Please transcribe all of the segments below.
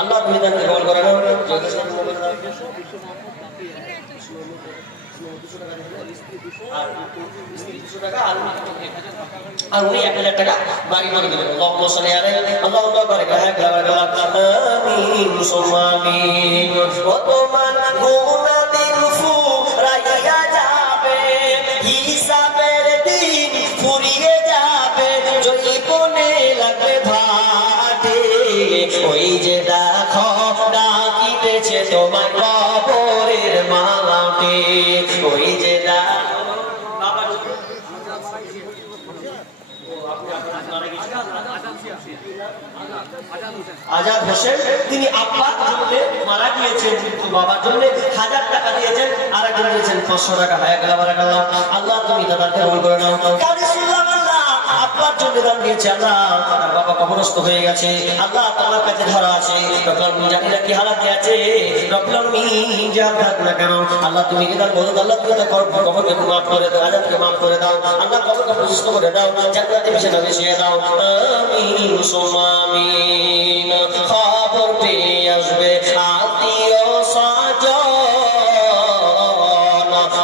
আল্লাহ তুমি দানকে কবুল করে নাও। আর উনি 1000 টাকা বাড়ি করে দেবেন। আল্লাহুম্মা সাল্লি আলাইহি আল্লাহুম্মা বারিক আমিন সুম্মা আমিন। বর্তমান গুনাহ দিন ফুরাইয়া যাবে, হিসাবের দিন ফুরিয়ে যাবে, জয়বনে লাগবে ভাটে। ওই যে দেখো ডাকিতেছে তোমার কবরের মালাতে, ওই যে আজাদ হোসেন তিনি আব্বার জন্য মারা গিয়েছেন, কিন্তু বাবার জন্য 1000 টাকা দিয়েছেন, আর একজন দিয়েছেন 500 টাকা। আল্লাহ তুমি দাদাকে কবুল করে নাও। আব্বার জন্য দান দিয়েছে, আল্লাহ তার বাবা কবরস্থ হয়ে গেছে, আল্লাহ তোমার কাছে ধরা আছে, ডক্টর জানি না কি হালাতে আছে, ডক্টর যা থাক না কেন আল্লাহ তুমি দান বলো, আল্লাহ তুমি তার কবরকে মাফ করে দাও, আজাদকে মাফ করে দাও, আল্লাহ কবরকে প্রশস্ত করে দাও, জান্নাতে বিছানা বিছিয়ে দাও। আমিন সুম্মা আমিন। খবর পেয়ে আসবে আত্মীয় স্বজন,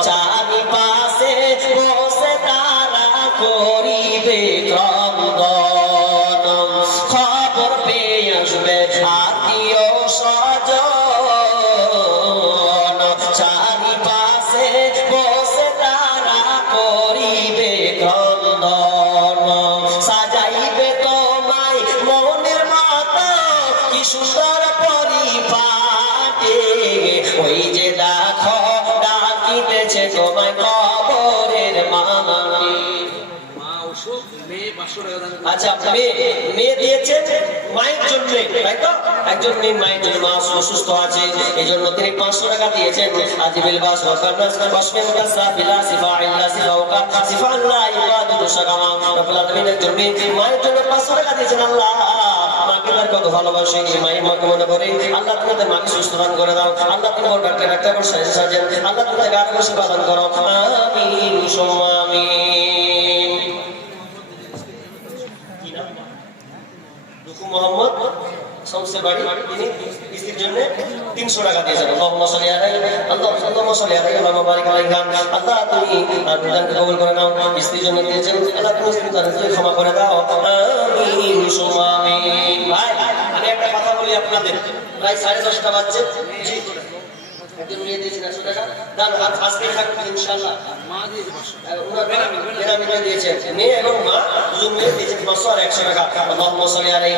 চারিপাশে বসে তারা করিবে ক্রন্দন। খবর পেয়ে আসবে আত্মীয় স্বজন, চারিপাশে বসে তারা করিবে ক্রন্দন। সাজাইবে তোমায় মনের মতো কি সুন্দর পরিপাটে, ওই যে দেখো ডাকিতেছে তোমায় কবরের মাটি। আচ্ছা, মেয়ে দিয়েছে মায়ের জন্য, তাই তো? একজন মেয়ে মায়ের জন্য, মা অসুস্থ আছে, এই জন্য তিনি 500 টাকা দিয়েছেন। আজিবিল বাস ওয়াকানাস বাসমিন কাসা বিলা সিফা ইল্লা সিফাউকা সিফা আল্লাহ ইবাদু শাকামা। রব্বুল আলামিনের জন্য মায়ের জন্য 500 টাকা দিয়েছেন। আল্লাহ মাকে তার কত ভালোবাসে, মায়ের মাকে মনে করে আল্লাহ তুমি তার মাকে সুস্থ দান করে দাও, আল্লাহ তুমি ওর ডাক্তার ডাক্তার করে সাজেন, আল্লাহ তুমি তাকে আরো সেবা দান করো। আমিন সুম্মা আমিন। মোহাম্মদ শামসের বাড়ি, তিনি স্ত্রীর জন্য 300 টাকা দিয়েছেন। আল্লাহুম্মা সাল্লি আলাইহি আল্লাহুম্মা সাল্লি আলাইহি ওয়া বারিক আলাইহি। আল্লাহ তুমি দানকে কবুল করে নাও। স্ত্রীর জন্য দিয়েছেন, আল্লাহ তুমি তাদেরকে ক্ষমা করে দাও। আমিন সুম্মা আমিন। ভাই আমি একটা কথা বলি আপনাদের, প্রায় 10:30 বাজছে। জি একজন মেয়ে দিয়েছেন 100 টাকা দান, আজকে থাকবে ইনশাআল্লাহ। মা দিয়েছে 500 দিয়েছেন, মেয়ে এবং মা দুজন মিলে দিয়েছেন 500 আর 100 টাকা। আল্লাহুম্মা সাল্লি আলাইহি